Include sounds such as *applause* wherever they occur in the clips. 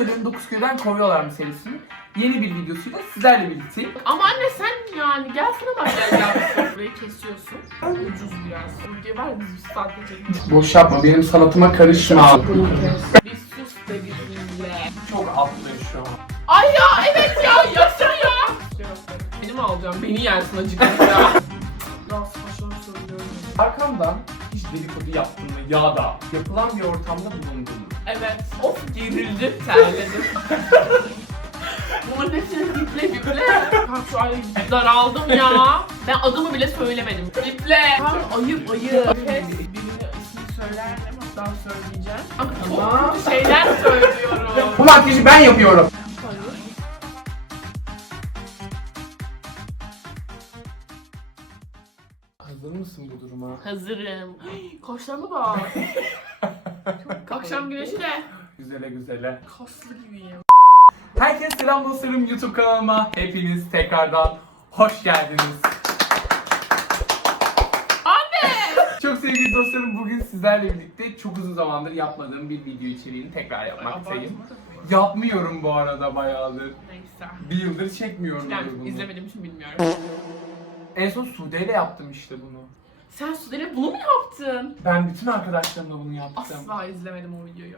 Söyleyen 9 köyden kovuyorlar mı serisinin yeni bir videosuyla sizlerle birlikteyim. Ama anne sen yani gelsene makyaj yapsın. Burayı kesiyorsun. Ucuz biraz. Ülke var ya biz bir saatte çekiyoruz. Boş yapma benim sanatıma karışma. Bir sus de bizimle. Çok atlı şu an. Ay ya evet ya yaşa ya. Beni mi alacağım? Beni yersin acıkınca. Biraz saçma söylüyorum. Arkamdan hiç dedikodu yaptın mı ya da yapılan bir ortamda bulundun mu? Evet. Of gerildim, terledim. *laughs* Bunların hepsini biple biple. Ben şu ay daraldım ya. *laughs* Ben adımı bile söylemedim. Biple. Ben ayıp ayıp. Evet. Birine ismini söyler ama daha söyleyeceğim. Ama çok Tamam. kötü şeyler söylüyorum. Bu makyajı ben yapıyorum. Hazır mısın bu duruma? Hazırım. *gasps* Kaşlarıma bak. *laughs* *laughs* Akşam güneşi de. Güzele güzele. Kaslı gibiyim. Herkese selam dostlarım YouTube kanalıma. Hepiniz tekrardan hoş geldiniz. Anne! Çok sevgili dostlarım bugün sizlerle birlikte çok uzun zamandır yapmadığım bir video içeriğini tekrar yapmaktayım. Yapmıyorum bu arada bayağıdır. Neyse. Bir yıldır çekmiyorum Ben bunu. izlemediğim için bilmiyorum. En son Sude ile yaptım işte bunu. Sen Sude'yle bunu mu yaptın? Ben bütün arkadaşlarımla bunu yaptım. Asla izlemedim o videoyu.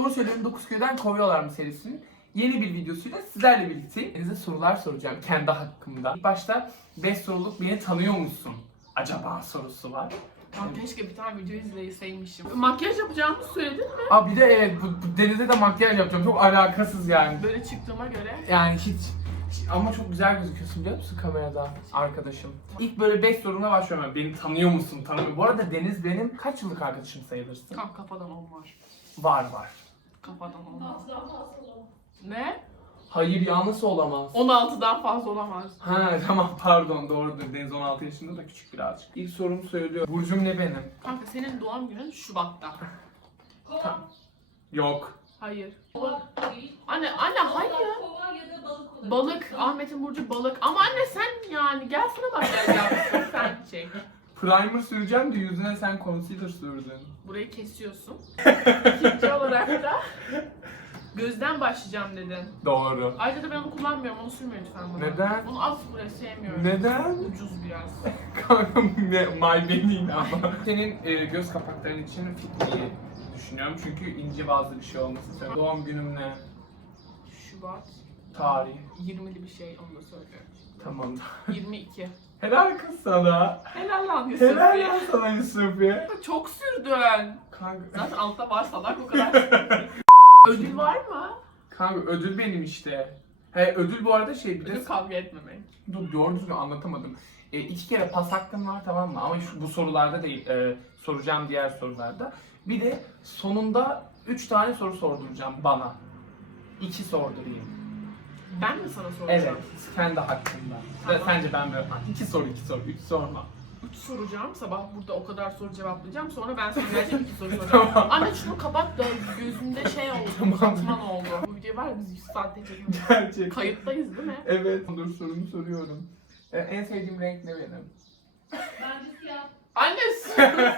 Doğru Söyleyen 9 köyden kovuyorlar mı serisinin yeni bir videosuyla sizlerle birlikteyim. Size sorular soracağım kendi hakkımda. İlk başta 5 soruluk beni tanıyor musun? Acaba sorusu var. Ya keşke bir tane video izleseymişim. Makyaj yapacağımı söyledin mi? Aa bir de evet bu, bu denize de makyaj yapacağım. Çok alakasız yani. Böyle çıktığıma göre. Yani hiç- ama çok güzel gözüküyorsun biliyor musun kamerada arkadaşım. İlk böyle 5 soruna başlıyorum. ben. Beni tanıyor musun? Tanımıyor. Bu arada Deniz benim kaç yıllık arkadaşım sayılırsın? Tam kafadan on var. Var var. Kafadan on var. Ne? Hayır ya nasıl olamaz? 16'dan fazla olamaz. Ha *laughs* tamam pardon doğrudur. Deniz 16 yaşında da küçük birazcık. İlk sorumu söylüyor. Burcum ne benim? Kanka senin doğum günün Şubat'ta. Ta- Yok. Hayır. Anne, anne hayır. Kova ya da balık olur. Balık. Ahmet'in burcu balık. Ama anne sen yani gelsene makyaj yapsın. sen çek. Primer süreceğim de yüzüne sen concealer sürdün. Burayı kesiyorsun. *laughs* İkinci olarak da gözden başlayacağım dedin. Doğru. Ayrıca da ben onu kullanmıyorum. Onu sürme lütfen bana. Neden? Onu az buraya sevmiyorum. Neden? Ucuz biraz. *laughs* Kanka ne my benim ama. Senin e, göz kapakların için fitliği düşünüyorum çünkü ince bazı bir şey olması istiyorum. Doğum günüm ne? Şubat. Tarih. 20'li bir şey onu da söylüyorum. Tamam. 22. Helal kız sana. Helal lan Yusuf. Helal lan sana Yusuf'i. Çok sürdün. Kanka, Zaten altta var salak o kadar. *laughs* Ödül var mı? kanka ödül benim işte. He ödül bu arada şey bir de Ödül kavga etmemek. Dur doğru düzgün anlatamadım. E, iki kere pas hakkım var tamam mı? Ama şu, bu sorularda değil. e, soracağım diğer sorularda. Bir de sonunda üç tane soru sorduracağım bana. İki sordurayım. Ben mi sana soracağım? Evet. Kendi hakkında. Tamam. Sence ben böyle Ha, iki soru iki soru üç sorma. Üç soracağım. Sabah burada o kadar soru cevaplayacağım. Sonra ben sana *laughs* gerçek iki soru soracağım. Tamam. Anne şunu kapat da gözümde şey oldu. Tamam. Katman oldu. Bu video var ya biz 100 saatte çekiyoruz. Gerçek. Kayıttayız değil mi? Evet. Dur sorumu soruyorum. E, en sevdiğim renk ne benim? Bence siyah. Anne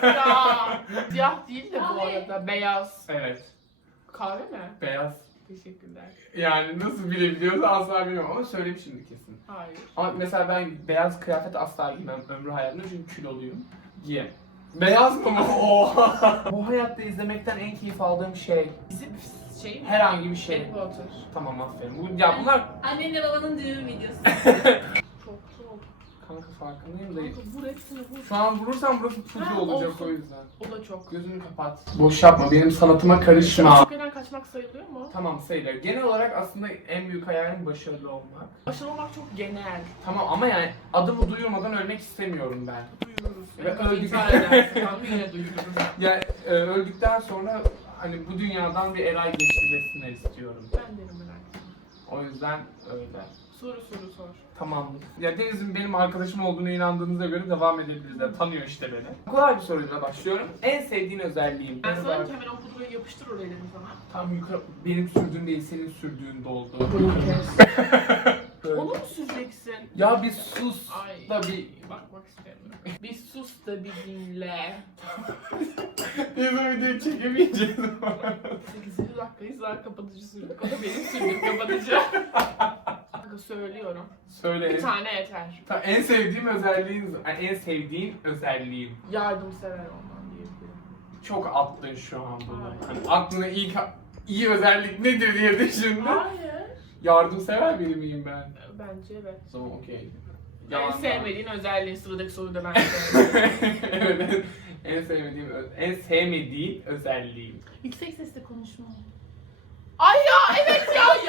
ya. *laughs* Siyah değil de bu Kahve. arada. Beyaz. Evet. Kahve mi? Beyaz. Teşekkürler. Yani nasıl bilebiliyorsa asla bilmiyorum ama söylemişimdir kesin. Hayır. Ama mesela ben beyaz kıyafet asla giymem ömrü hayatımda çünkü kiloluyum. Giyem. Beyaz mı bu? *laughs* Oha! Bu hayatta izlemekten en keyif aldığım şey Bizim şey mi? herhangi bir şey. Harry Potter. Tamam aferin. Bu, ya bunlar Annenle babanın düğün videosu. *laughs* Kanka farkındayım da Kanka vur hepsini vur. şu an vurursam burası Ha, olacak olsun. o yüzden. O da çok. Gözünü kapat. Boş yapma benim sanatıma karışma. Türkiye'den kaçmak sayılıyor mu? Tamam sayılır. Genel olarak aslında en büyük hayalim başarılı olmak. Başarılı olmak çok genel. Tamam ama yani adımı duyurmadan ölmek istemiyorum ben. Duyururuz. Ve öldük. İntihar edersin kanka yine *laughs* duyururuz. Ya e, öldükten sonra hani bu dünyadan bir eray geçirmesinler istiyorum. Ben derim merak etme. O yüzden öyle. Soru soru sor. Tamamdır. Ya Deniz'in benim arkadaşım olduğunu inandığınıza göre devam edebiliriz. Yani tanıyor işte beni. Kolay bir soruyla başlıyorum. En sevdiğin özelliğim. Ben sana hemen o pudruyu yapıştır oraya dedim sana. Tam yukarı benim sürdüğün değil senin sürdüğün doldu. *laughs* Onu mu süreceksin? Ya bir sus Ay. da bir... Bakmak istemiyorum. Bir sus da bir dinle. *laughs* Biz o videoyu çekemeyeceğiz. 8. dakikayı daha kapatıcı sürdük. O da benim sürdüğüm kapatıcı. *laughs* Kanka söylüyorum. Söyle. Bir tane yeter. Ta- en sevdiğim özelliğin, yani en sevdiğin özelliğin. Yardımsever ondan diyebilirim. Çok attın şu an bunu. Hayır. Hani aklına ilk iyi özellik nedir diye düşündüm. Hayır. Yardımsever biri miyim ben? Bence evet. O zaman okey. En sevmediğin özelliğin sıradaki soruda ben *laughs* sevmedim. evet. En sevmediğim, ö- en sevmediğin özelliğim. Yüksek sesle konuşma. Ay ya evet ya.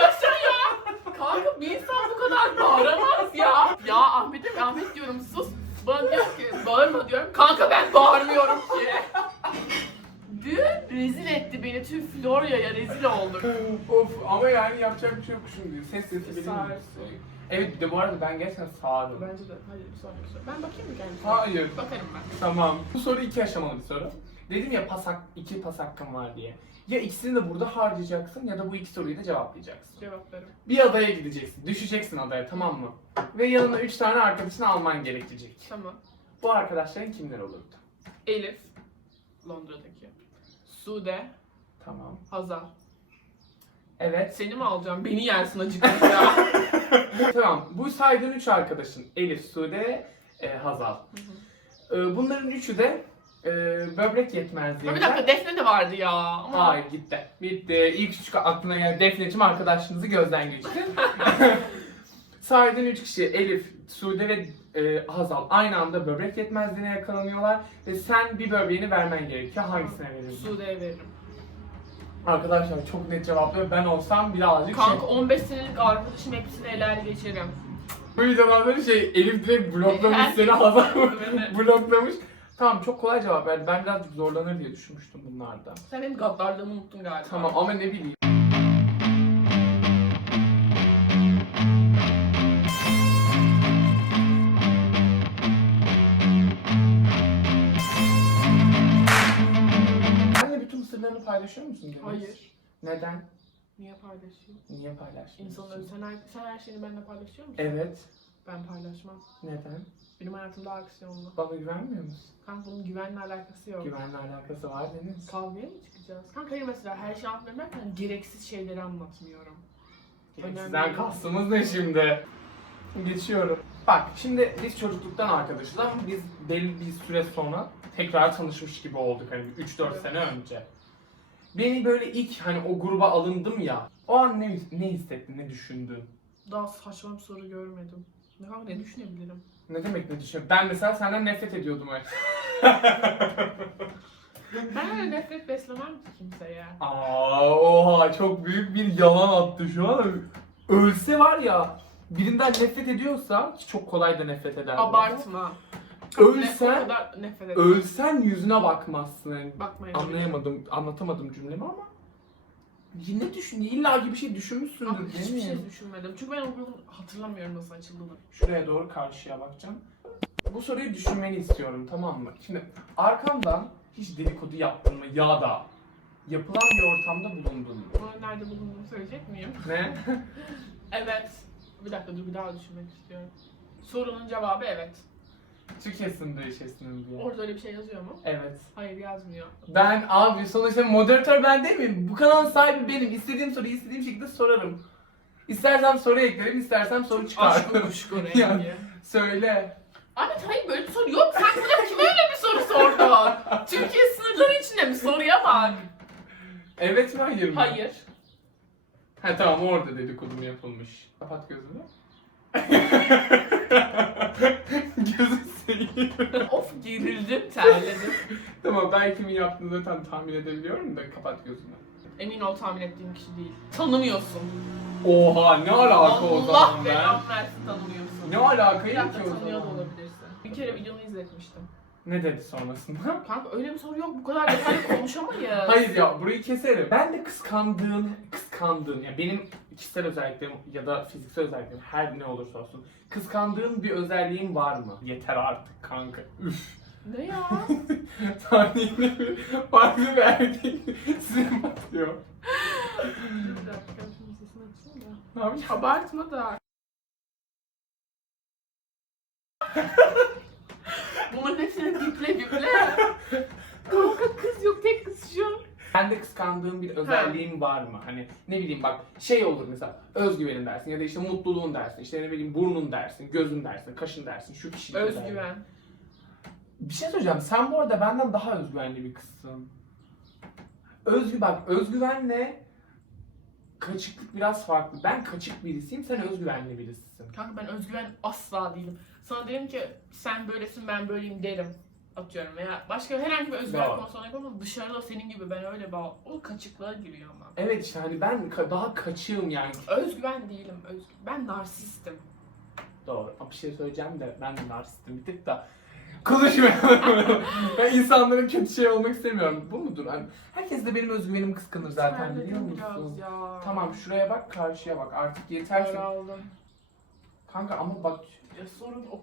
Rezil olduk. of ama yani yapacak bir şey yok şimdi. Ses sesi benim. Sağ- Evet bir de bu arada ben gerçekten sağırım. Bence de hadi bir sonraki soru. Ben bakayım mı kendisine? Hayır. Bakarım ben. Tamam. Bu soru iki aşamalı bir soru. Dedim ya pas hak- iki pas hakkım var diye. Ya ikisini de burada harcayacaksın ya da bu iki soruyu da cevaplayacaksın. Cevaplarım. Bir adaya gideceksin. Düşeceksin adaya tamam mı? Ve yanına üç tane arkadaşını alman gerekecek. Tamam. Bu arkadaşların kimler olurdu? Elif. Londra'daki. Sude. Tamam. Hazal. Evet. Seni mi alacağım? Beni yersin acıkmış ya. *laughs* tamam. Bu saydığın üç arkadaşın Elif, Sude, e, Hazal. E, bunların üçü de e, böbrek yetmezliğinden... bir dakika Defne de vardı ya. Ama Hayır gitti. Bitti. İlk üç aklına gelen Defneciğim arkadaşınızı gözden geçirin. *laughs* Saydığın üç kişi Elif, Sude ve e, Hazal aynı anda böbrek yetmezliğine yakalanıyorlar ve sen bir böbreğini vermen gerekiyor. Hangisine verirsin? Sude'ye veririm. Arkadaşlar çok net cevaplıyor. Ben olsam birazcık Kanka şey... 15 senelik arkadaşım hepsini el ele geçerim. Bu videolarda şey Elif direkt bloklamış seni *laughs* Evet. bloklamış. Tamam çok kolay cevap verdi. Ben birazcık zorlanır diye düşünmüştüm bunlarda. Sen benim gaddarlığımı unuttun galiba. Tamam ama ne bileyim. Paylaşıyor musun Deniz? Hayır. Neden? Niye paylaşayım? Niye paylaşmıyorsun? İnsanları sen her, sen her şeyini benimle paylaşıyor musun? Evet. Ben paylaşmam. Neden? Benim hayatım daha aksiyonlu. Bana güvenmiyor musun? Kanka bunun güvenle alakası yok. Güvenle alakası var Deniz. Kavgaya mı çıkacağız? Kanka hayır mesela her şeyi anlatmıyorum gereksiz şeyleri anlatmıyorum. Önemli Sizden değil. kastımız ne şimdi? Geçiyorum. Bak şimdi biz çocukluktan arkadaşız ama biz belli bir süre sonra tekrar tanışmış gibi olduk hani 3-4 Evet. sene önce. Beni böyle ilk hani o gruba alındım ya. O an ne, ne hissettin, ne düşündün? Daha saçma bir soru görmedim. Ne ne düşünebilirim? Ne demek ne düşündün? Ben mesela senden nefret ediyordum öyle. *laughs* Ben öyle nefret beslemem ki kimseye. Aa, oha çok büyük bir yalan attı şu an. Ölse var ya birinden nefret ediyorsa çok kolay da nefret eder. Abartma. Ölsen kadar nefret. Ölsen yüzüne bakmazsın. Yani Bakmayın. anlayamadım, anlatamadım cümlemi ama ne düşün? İlla ki bir şey düşünmüşsündür değil hiçbir mi? şey düşünmedim. Çünkü ben o gün hatırlamıyorum nasıl açıldığını. Şuraya doğru karşıya bakacağım. Bu soruyu düşünmeni istiyorum tamam mı? Şimdi arkamdan hiç dedikodu yaptın mı ya da yapılan bir ortamda bulundun mu? Nerede bulunduğumu söyleyecek miyim? Ne? *laughs* Evet. Bir dakika dur bir daha düşünmek istiyorum. Sorunun cevabı evet. Türkiye'sin dışarısının diye. Orada öyle bir şey yazıyor mu? Evet. Hayır yazmıyor. Ben abi sonuçta moderatör ben değil miyim? Bu kanalın sahibi benim. İstediğim soruyu istediğim şekilde sorarım. İstersem soru eklerim, istersem soru Aşkı çıkarırım. kuşku *laughs* Yani. rengi. Söyle. Ahmet hayır böyle bir soru yok. Sen bana kime öyle bir soru sordun? Türkiye sınırları içinde mi? Soruya bak. Evet mi hayır mı? Hayır. Ha tamam orada dedikodum yapılmış. Kapat gözünü. Gözü *laughs* seveyim. of gerildim, terledim. *laughs* tamam ben kimin yaptığını zaten tahmin edebiliyorum da kapat gözünü. Emin ol tahmin ettiğim kişi değil. Tanımıyorsun. Oha ne alaka o Allah zaman ben? belanı versin tanımıyorsun. Ne alaka Bir ki dakika o tanıyor da zaman? olabilirsin. Bir kere videonu izletmiştim. Ne dedi sonrasında? *laughs* Kanka öyle bir soru yok. Bu kadar detaylı konuşamayız. Hayır ya burayı keserim. Ben de kıskandığın, kıskandığın ya benim kişisel özelliklerim ya da fiziksel özelliklerim her ne olursa olsun kıskandığın bir özelliğin var mı? Yeter artık kanka. Üf. Ne ya? *laughs* Bir farklı bir erkek size batıyor. bir dakika şimdi sesini açayım da. Ne yapacağım? Abartma da. *laughs* Bunların hepsini biple biple. Kanka kız yok tek kız şu. Bende kıskandığın bir özelliğin var mı? Hani ne bileyim bak şey olur mesela özgüvenin dersin ya da işte mutluluğun dersin. işte ne bileyim burnun dersin, gözün dersin, kaşın dersin, şu kişi Özgüven. Bir şey söyleyeceğim. Sen bu arada benden daha özgüvenli bir kızsın. Özgü bak özgüvenle kaçıklık biraz farklı. Ben kaçık birisiyim, sen özgüvenli birisisin. Kanka ben özgüven asla değilim. Sana derim ki sen böylesin ben böyleyim derim. Atıyorum veya başka herhangi bir konusuna yapamam ama dışarıda senin gibi ben öyle bağ o kaçıklığa giriyor ama. Evet işte hani ben ka- daha kaçığım yani. Özgüven değilim. Özgü ben narsistim. Doğru. Ama bir şey söyleyeceğim de ben de narsistim bir tık da *laughs* konuşmayalım. *laughs* ben insanların kötü şey olmak istemiyorum. Bu mudur? Hani herkes de benim özgüvenim kıskanır zaten Sen de biliyor biraz musun? ya. Tamam şuraya bak karşıya bak artık yeter ki. Daraldım. Kanka ama bak Ya sorun o.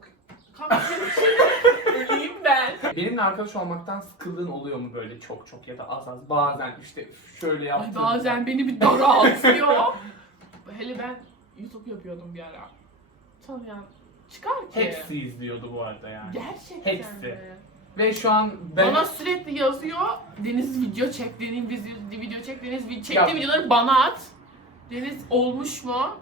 İçin öleyim ben. benimle arkadaş olmaktan sıkıldığın oluyor mu böyle çok çok ya da az az bazen işte şöyle Ay bazen beni bir daraltıyor. Hele ben YouTube yapıyordum bir ara. Tanıyan çıkar ki. hepsi izliyordu bu arada yani. Gerçekten Hepsi. mi? Ve şu an ben Bana sürekli yazıyor. Deniz video çek, Deniz video çek, Deniz video çektiği Ya- videoları bana at. Deniz olmuş mu?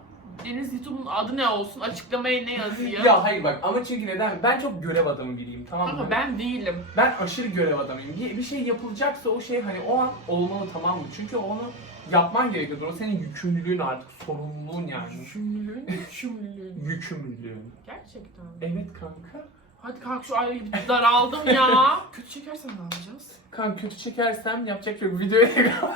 Deniz YouTube'un adı ne olsun? Açıklamaya ne yazıyor? ya hayır bak ama çünkü neden? Ben çok görev adamı biriyim tamam mı? Kanka ben değilim. Ben aşırı görev adamıyım. Bir bir şey yapılacaksa o şey hani o an olmalı tamam mı? Çünkü onu yapman gerekiyordur. O senin yükümlülüğün artık, sorumluluğun yani. Yükümlülüğün, *laughs* yükümlülüğün. Yükümlülüğün. Gerçekten. Evet kanka. Hadi kalk şu ayrı bir daraldım ya. *laughs* Kötü çekersen ne yapacağız? Kanka kötü çekersem yapacak bir yok. Videoya *laughs*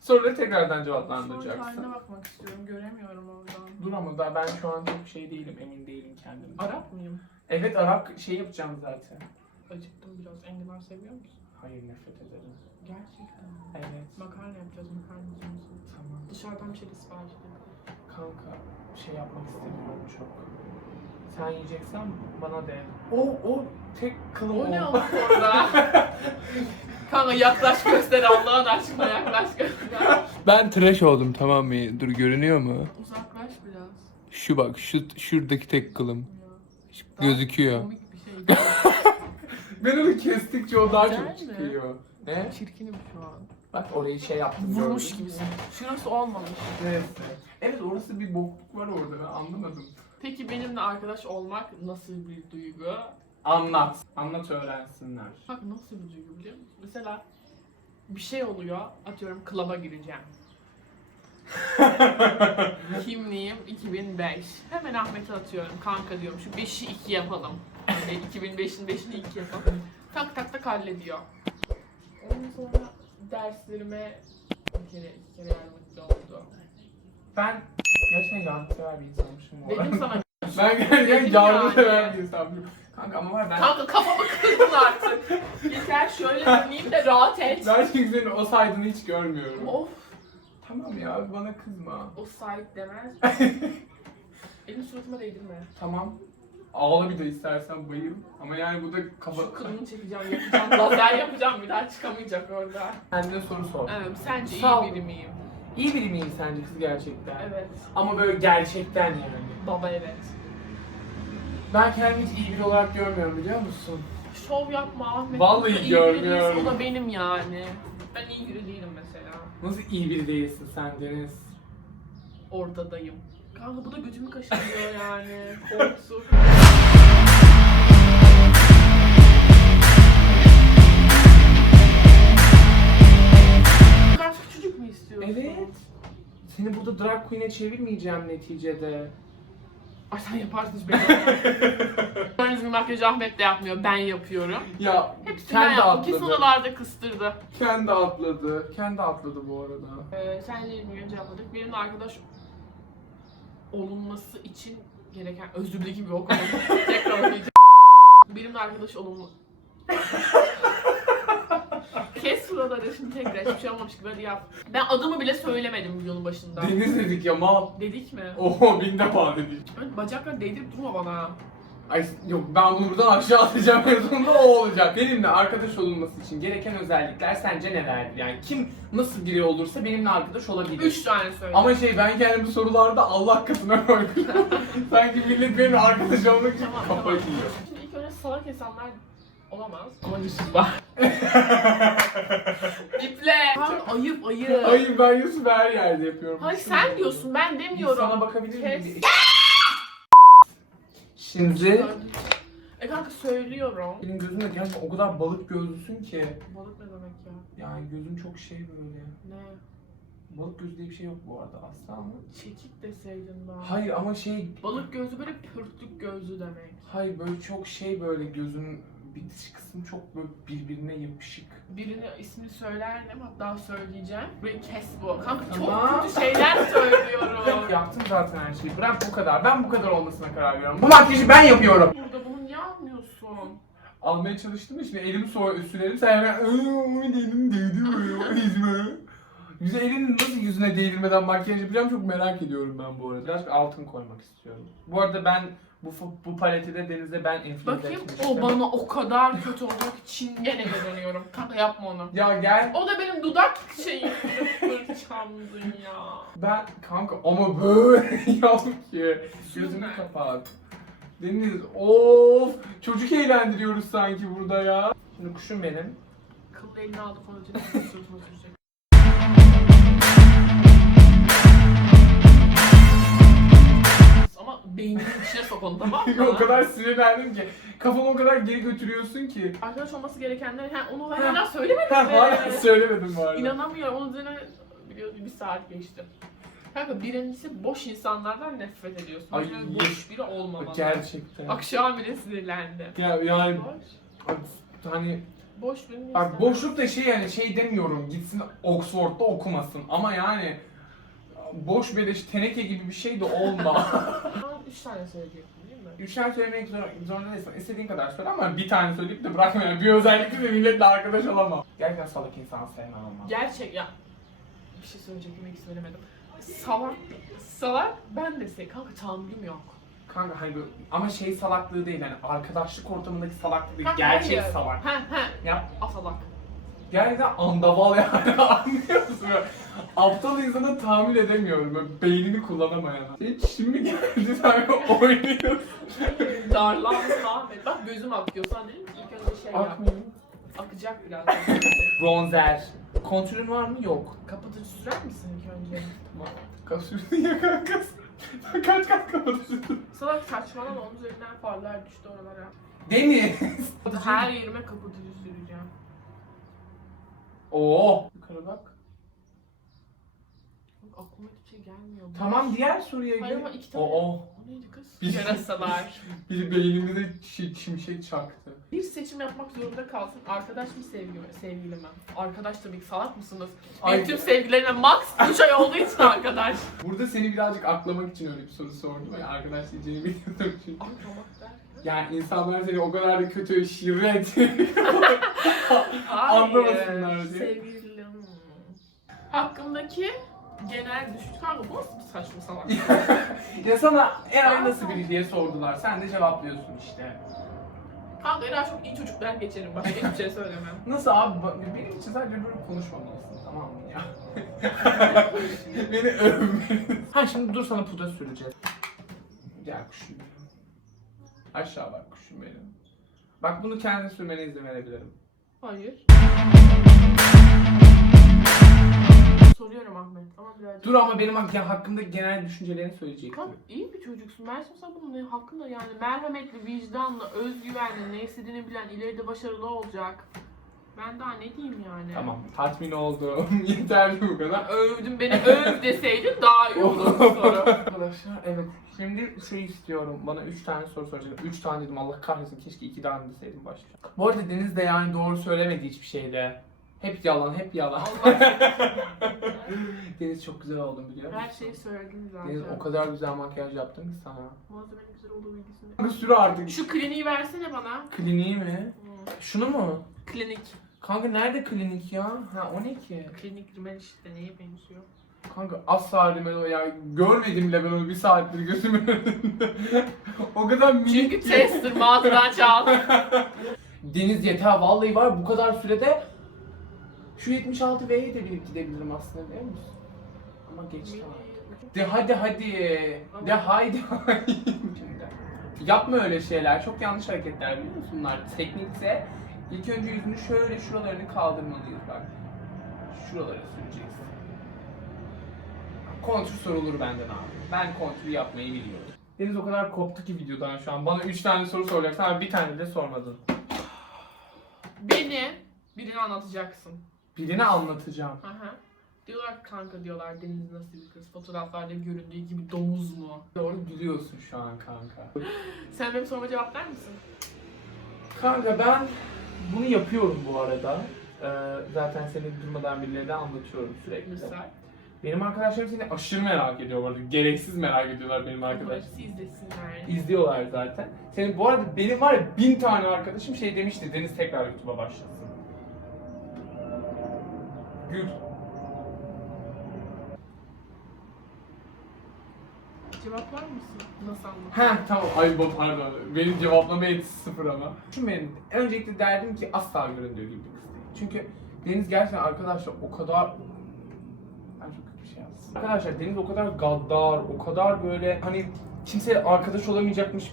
Soruları tekrardan cevaplandıracaksın. haline bakmak istiyorum. Göremiyorum oradan. Dur ama daha ben şu an çok şey değilim, emin değilim kendimden. Arap mıyım? Evet Arap şey yapacağım zaten. Acıktım biraz. Enginar seviyor musun? Hayır nefret ederim. Gerçekten. Evet. Makarna yapacağız. Makarna yiyorsun. Tamam. Dışarıdan bir şey de sipariş edin. Kanka şey yapmak istemiyorum çok. Sen yiyeceksen bana de. O o tek kılım O ne oldu orada? *laughs* Kanka yaklaş göster Allah'ın aşkına yaklaş göster. Ben tıraş oldum tamam mı? Dur görünüyor mu? Uzaklaş biraz. Şu bak şu şuradaki tek kılım Ya. gözüküyor. Komik bir şey. *laughs* Ben onu kestikçe o daha Güzel çok mi? çıkıyor. Ne? Çirkinim şu an. Bak orayı şey yaptım. Vurmuş gibisin. Şurası olmamış. Neyse. Evet orası bir bokluk var orada ben anlamadım. Peki benimle arkadaş olmak nasıl bir duygu? Anlat. Anlat öğrensinler. Bak nasıl bir duygu biliyor musun? Mesela bir şey oluyor, atıyorum klaba gireceğim. *laughs* Kimliğim 2005. Hemen Ahmet'e atıyorum. Kanka diyorum şu 5'i 2 yapalım. Yani 2005'in 5'ini 2 yapalım. Tak tak tak hallediyor. Ondan sonra derslerime bir kere iki kere yardımcı oldu. Ben gerçekten yardımsever bir insanmışım bu arada. Dedim sana *laughs* Ben gerçekten Dedim yardımsever yani. bir insanmışım. Kanka ama var ben... kanka kafamı kırdın artık. Yeter şöyle dinleyeyim de rahat et. *laughs* Ben çünkü senin o saydığını hiç görmüyorum. Of Tamam ya bana kızma. o sahip demez. *laughs* Elini suratıma değdirme. Tamam. Ağla bir de istersen bayıl. Ama yani bu da kafa... Şu kılını çekeceğim, yapacağım, lazer yapacağım bir daha çıkamayacak orada. Kendine soru sor. Evet, sence Sağ iyi biri miyim? İyi biri miyim sence kız gerçekten? Evet. Ama böyle gerçekten yani. Baba evet. Ben kendimi hiç iyi biri olarak görmüyorum biliyor musun? Şov yapma Ahmet. Vallahi iyi görmüyorum. O da benim yani. Ben iyi biri değilim mesela. Nasıl iyi biri değilsin sen Deniz? Ortadayım. Kanka bu da götümü kaşınıyor *laughs* yani. Korksun. *laughs* istiyorsun? Evet. Seni burada drag queen'e çevirmeyeceğim neticede. Ay sen yaparsın beni. Gördüğünüz gibi makyaj Ahmet de yapmıyor. Ben yapıyorum. Ya Hepsini ben kendi yaptım. Kesin atladı. oralarda kıstırdı. Kendi atladı. Kendi atladı bu arada. Ee, sence mi önce yapmadık? Benimle arkadaş olunması için gereken özür dilerim gibi okudum. *laughs* Tekrar okuyacağım. Benimle arkadaş olunma... Kes buraları şimdi tekrar hiçbir şey olmamış gibi hadi yap. Ben adımı bile söylemedim videonun başında. Deniz dedik ya mal. Dedik mi? Oho bin defa dedik. Bacakla değdirip durma bana. Ay yok ben bunu buradan aşağı atacağım *laughs* en sonunda o olacak. Benimle arkadaş olunması için gereken özellikler sence nelerdir? Yani kim nasıl biri olursa benimle arkadaş olabilir. Üç tane söyle. Ama şey ben kendimi sorularda Allah katına koydum. *laughs* Sanki millet benimle arkadaş olmak için Tamam, kafa tamam. yiyor. Şimdi ilk önce salak insanlar olamaz. Ama Yusuf var. *laughs* İple. Kanka ayıp ayıp. Hayır ben Yusuf her yerde yapıyorum. Hayır sen diyorsun ben demiyorum. Sana bakabilir miyim? Şimdi E kanka söylüyorum. benim gözümde gerçekten o kadar balık gözlüsün ki. Balık ne demek ya? Yani gözün çok şey böyle. Ne? Balık gözü diye bir şey yok bu arada asla ama. Çekik deseydin daha. Hayır ama şey Balık gözü böyle pürtlük gözü demek. Hayır böyle çok şey böyle gözün bir dış kısmı çok böyle birbirine yapışık. Birine ismini söylerdim hatta söyleyeceğim. Burayı kes bu. Kanka çok kötü şeyler söylüyorum. Yaptım zaten her şeyi. Bırak bu kadar. Ben bu kadar olmasına karar veriyorum. Bu makyajı ben yapıyorum. Burada bunu niye almıyorsun? Almaya çalıştım da şimdi elimi so sürelim. Sen hemen ııı elim değdi böyle yüzüme. Bize elini nasıl yüzüne değdirmeden makyaj yapacağım çok merak ediyorum ben bu arada. Birazcık altın koymak istiyorum. Bu arada ben bu bu paleti de Deniz'de ben enfilde Bakayım o bana o kadar kötü oluyor ki çingene dönüyorum. Kanka yapma onu. Ya gel O da benim dudak şeyim. Fırçamdı ya. Ben kanka ama böyle *laughs* yap ki. Gözümü kapat. Deniz of çocuk eğlendiriyoruz sanki burada ya. Şimdi kuşum benim. Kıllı elini aldı sırtıma sürecek. Beyninin içine sok onu tamam *laughs* mı? o kadar sinirlendim ki. Kafamı o kadar geri götürüyorsun ki. Arkadaş olması gerekenler, ha, onu ben hala söylemedim Ha, hala söylemedim bu arada. İnanamıyorum, onun üzerine biliyorsun bir saat geçti. Kanka birincisi boş insanlardan nefret ediyorsun. Ay, Ay, boş biri olmamalı. Gerçekten. Akşam bile sinirlendi. Ya yani Boş. hani Boş istemem. boşluk da şey yani şey demiyorum gitsin Oxford'da okumasın ama yani boş beleş teneke gibi bir şey de olma. *laughs* Üç tane söyleyecektim değil mi? Üç tane söylemek zor, zorunda değilsin. İstediğin kadar söyle ama bir tane söyleyip de bırakma yani. Bir özellikle de milletle arkadaş olamam. Gerçekten salak insan sevmem ama. Gerçek ya. Bir şey söyleyecektim ilk söylemedim. Salak, salak ben de se kanka tahammülüm yok. Kanka hani böyle, ama şey salaklığı değil yani arkadaşlık ortamındaki salaklığı değil. Kanka, Gerçek hayır. salak. He he. Ya Asalak. gerçekten andaval yani *laughs* anlıyor musun? Böyle aptal insana tahammül edemiyorum. Böyle beynini kullanamayan. Hiç şimdi geldi sen oynuyorsun. Darlandı Ahmet. Bak gözüm akıyor. Sen dedim ki ilk önce şey yap. Akmıyor. Akacak biraz. Bronzer. Kontürün var mı? Yok. Kapatıcı sürer misin ilk önce? Kasıyorsun ya kankası. kaç kaç kapatıyorsun. Salak saçmalama onun üzerinden farlar düştü oralara. Deniz. Her yerime kapatıcı süreceğim. Oo. Yukarı bak. Aklıma hiçbir şey gelmiyor. Tamam diğer soruya Hayır ama iki tane. Oo. O neydi kız? Bir- Yarasalar. Bir beynimize çi- şimşek çaktı. Bir seçim yapmak zorunda kalsın. Arkadaş mı sevgili mi? Sevgili mi? Arkadaş tabii ki salak mısınız? Ay- Benim tüm sevgilerime max 3 ay olduğu için arkadaş. *laughs* Burada seni birazcık aklamak için öyle bir soru sordum ya arkadaş diyeceğini biliyordum çünkü. Aklamak der. Yani insanlar seni o kadar da kötü şirret. *laughs* Hayır, Anlamasınlar diye. Sevgilim. Hakkımdaki genel düşün. Kanka bu nasıl bir saçma salak? *laughs* ya sana Eray nasıl biri diye sordular. Sen de cevaplıyorsun işte. Kanka en çok iyi çocuklar geçerim. Bak hiçbir şey söylemem. *laughs* Nasıl abi? Ba- Benim için sadece böyle konuşmamalısın tamam mı ya? *laughs* Beni övmelisin. Ha şimdi dur sana pudra süreceğiz. Gel kuşum benim. Aşağı bak kuşum benim. Bak bunu kendin sürmene izin verebilirim. Hayır. Soruyorum Ahmet ama birazcık. Dur ama benim hak- ya hakkımda genel düşüncelerini söyleyecektim. Kanka iyi bir çocuksun. Ben şimdi sana bunun ne- hakkında yani merhametli, vicdanlı, özgüvenli, ne istediğini bilen, ileride başarılı olacak. Ben daha ne diyeyim yani? Tamam tatmin oldum. *laughs* Yeterli bu kadar. Övdün beni öv deseydin daha iyi olurdu soru. Arkadaşlar evet. Şimdi şey istiyorum. Bana 3 tane soru soracak. 3 tane dedim. Allah kahretsin. Keşke 2 tane deseydim başta. Bu arada Deniz de yani doğru söylemedi hiçbir şeyde. Hep yalan, hep yalan. *laughs* Deniz çok güzel oldun biliyor musun? her şeyi söyledim zaten. Deniz o kadar güzel makyaj yaptın ki sana. Malzemenin güzel olduğu bilgisini. Kanka sür artık. Şu kliniği versene bana. Kliniği mi? Hmm. Şunu mu? Klinik. Kanka nerede klinik ya? Ha o ne ki? Klinik rimel işte neye benziyor? Kanka asla ben o ya görmedim bile ben onu bir saattir gözümün önünde. *laughs* o kadar minik Çünkü ki. tester mağazadan çal. *laughs* Deniz yeter vallahi var bu kadar sürede şu 76V'ye de binip gidebilirim aslında biliyor musun? Ama geç tamam. De hadi hadi. De haydi *laughs* haydi. Yapma öyle şeyler. Çok yanlış hareketler biliyor musun bunlar? Teknikse ilk önce yüzünü şöyle şuralarını kaldırmalıyız bak. Şuraları süreceksin. Kontür sorulur benden abi. Ben kontürü yapmayı biliyorum. Deniz o kadar koptu ki videodan şu an. Bana 3 tane soru soracaksın ama bir tane de sormadın. Beni birine anlatacaksın. Birine anlatacağım. Aha. Diyorlar ki, kanka diyorlar Deniz nasıl bir kız? Fotoğraflarda göründüğü gibi domuz mu? Doğru biliyorsun şu an kanka. *laughs* Sen benim soruma cevap ver misin? Kanka ben bunu yapıyorum bu arada. Ee, zaten seni durmadan birilerine anlatıyorum sürekli. Misal. Benim arkadaşlarım seni aşırı merak ediyor bu arada. Gereksiz merak ediyorlar benim arkadaşlarım. Hepsi izlesinler. İzliyorlar zaten. Senin bu arada benim var ya bin tane arkadaşım şey demişti Deniz tekrar YouTube'a başlasın. Gül. Cevaplar mısın? Nasıl anlatayım? Heh tamam ay bu pardon. Benim cevaplama yetisi sıfır ama. Şu benim öncelikle derdim ki asla göründüğü gibi bir kız değil. Çünkü Deniz gerçekten arkadaşlar o kadar ben çok kötü bir şey yazdım. Arkadaşlar Deniz o kadar gaddar, o kadar böyle hani kimse arkadaş olamayacakmış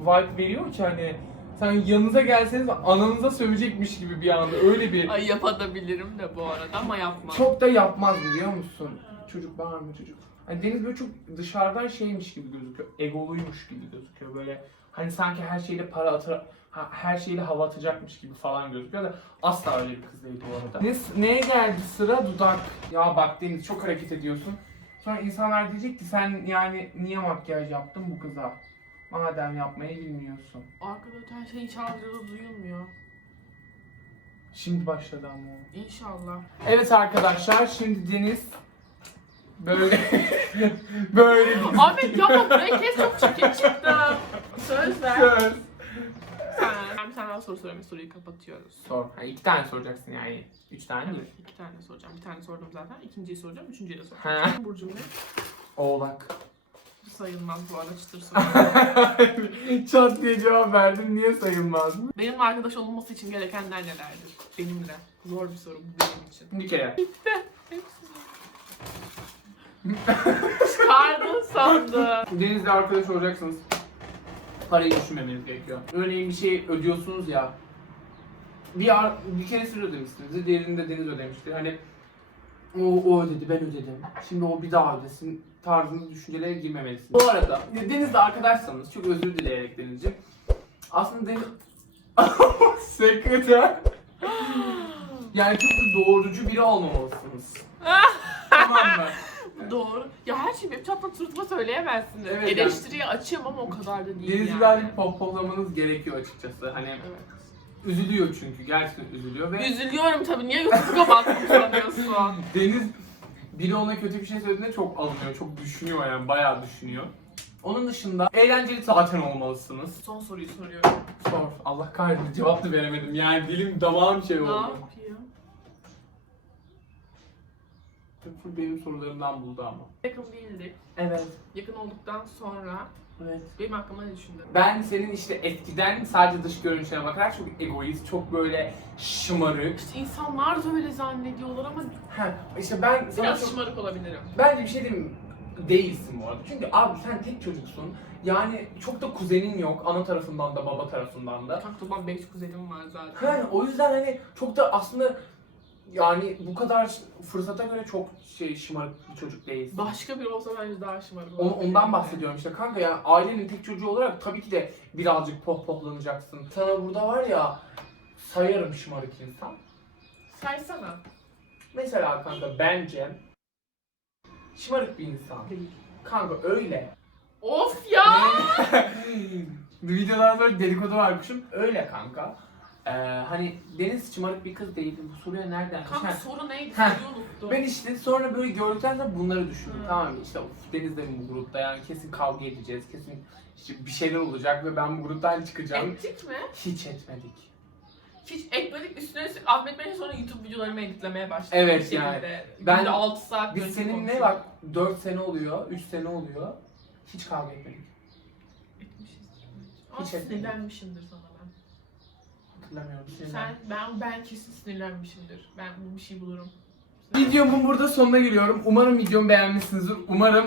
vibe veriyor ki hani sen yanınıza gelseniz ananıza sövecekmiş gibi bir anda öyle bir Ay yapabilirim de bu arada ama yapmam. çok da yapmaz biliyor musun? Çocuk var mı çocuk? Hani Deniz böyle çok dışarıdan şeymiş gibi gözüküyor. Egoluymuş gibi gözüküyor. Böyle hani sanki her şeyle para atar, ha- her şeyle hava atacakmış gibi falan gözüküyor da asla öyle bir kız değil bu arada. Ne, neye geldi sıra dudak. Ya bak Deniz çok hareket ediyorsun. Sonra insanlar diyecek ki sen yani niye makyaj yaptın bu kıza? Madem yapmayı bilmiyorsun. Arkada öten şeyin çaldırıda duyulmuyor. Şimdi başladı ama o. İnşallah. Evet arkadaşlar şimdi Deniz böyle *laughs* böyle bir Ahmet yapma burayı kes çok çirkin çıktı. Söz ver. Söz. Ben bir tane daha soru sorayım. Soruyu kapatıyoruz. Sor. Ha, iki tane soracaksın yani. Üç tane Evet, değil. iki tane soracağım. Bir tane sordum zaten. İkinciyi soracağım. Üçüncüyü de Ha. soracağım. Burcum ne? Oğlak. Sayılmaz bu arada çıtır. *laughs* Çat diye cevap verdin. Niye sayılmaz? Benimle arkadaş olunması için gerekenler nelerdir? Benimle. Zor bir soru bu benim için. Bir kere. Bitti. Hepsi Çıkardın sandım. Deniz'le arkadaş olacaksınız. Parayı düşünmemeniz gerekiyor. Örneğin bir şey ödüyorsunuz ya. Bir, ar- bir kere siz ödemişsiniz. Diğerinde Deniz ödemişti. Hani o, o ödedi, ben ödedim. Şimdi o bir daha ödesin tarzınız düşüncelere girmemelisiniz. Bu arada Deniz'le arkadaşsanız çok özür dileyerek Deniz'ciğim. Aslında Deniz... *laughs* Sekreter. Yani çok da doğrucu biri olmamalısınız. tamam mı? *laughs* Doğru. Ya her şeyi benim çatla suratıma söyleyemezsin. Evet, yani- Eleştiriye açığım ama o kadar da değil Deniz'i yani. birazcık pohpohlamanız gerekiyor açıkçası. Hani Evet. Üzülüyor çünkü gerçekten üzülüyor ve Üzülüyorum tabii. Niye YouTube'u kapattım sanıyorsun? Deniz biri ona kötü bir şey söylediğinde çok alınıyor, çok düşünüyor yani bayağı düşünüyor. Onun dışında eğlenceli zaten olmalısınız. Son soruyu soruyorum. Sor. Allah kahretsin cevap da veremedim. Yani dilim damağım şey Ne oldu. yapayım? Full benim sorularımdan buldu ama. Yakın değildik. Evet. Yakın olduktan sonra Evet. benim hakkımda ne düşündün? Ben senin işte eskiden sadece dış görünüşüne bakarak çok egoist, çok böyle şımarık. İşte insanlar da öyle zannediyorlar ama Ha, işte ben sana biraz çok şımarık olabilirim. Bence bir şey diyeyim mi? Değilsin bu arada. Çünkü abi sen tek çocuksun. Yani çok da kuzenin yok. Ana tarafından da baba tarafından da. Kanka toplam 5 kuzenim var zaten. Yani o yüzden hani çok da aslında yani bu kadar fırsata göre çok şey şımarık bir çocuk değilsin. Başka biri olsa bence daha şımarık On- olabilirim. ondan bahsediyorum işte kanka ya ailenin tek çocuğu olarak tabii ki de birazcık pohpohlanacaksın. Sana burada var ya sayarım şımarık insan. Saysana. Mesela kanka bence şımarık bir insan. Değil. Kanka öyle. Of ya! *laughs* Videodan sonra dedikodu var kuşum. Öyle kanka. Ee, hani Deniz şımarık bir kız değildi. Bu soruya nereden? Kanka Ha, soru neydi? Heh. Soruyu unuttum. ben işte sonra böyle gördükten sonra bunları düşündüm. Hı. Tamam mı? İşte of, Deniz de bu grupta yani kesin kavga edeceğiz. Kesin işte bir şeyler olacak ve ben bu gruptan çıkacağım. Ettik mi? Hiç etmedik. hiç ekledik üstüne üstlük Ahmet Bey'in sonra YouTube videolarımı editlemeye başladı. Evet Bir şekilde. yani. Ben- Günde 6 saat Biz görüntü seninle konuşuyoruz. bak 4 sene oluyor, 3 sene oluyor. Hiç kavga etmedik. Etmişiz. Hiç Hiç etmedim. sinirlenmişimdir sana. Hatırlamıyorum. Sen, Sen... ben, ben kesin sinirlenmişimdir. Ben bu bir şey bulurum. Videomun burada sonuna geliyorum. Umarım videomu beğenmişsinizdir. Umarım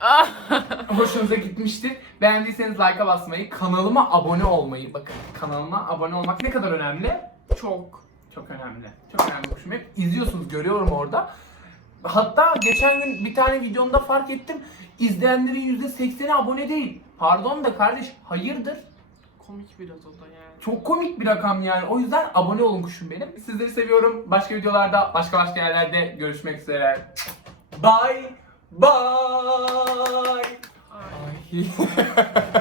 *laughs* hoşunuza gitmiştir. Beğendiyseniz like'a basmayı, kanalıma abone olmayı, bakın kanalıma abone olmak ne kadar önemli? Çok. Çok önemli. Çok önemli kuşum. Hep izliyorsunuz, görüyorum orada. Hatta geçen gün bir tane videomda fark ettim. İzleyenlerin %80'i abone değil. Pardon da kardeş, hayırdır? Komik biraz o da yani. Çok komik bir rakam yani. O yüzden abone olun kuşum benim. Sizleri seviyorum. Başka videolarda, başka başka yerlerde görüşmek üzere. Bye. Bye. Ay. Ay. *laughs*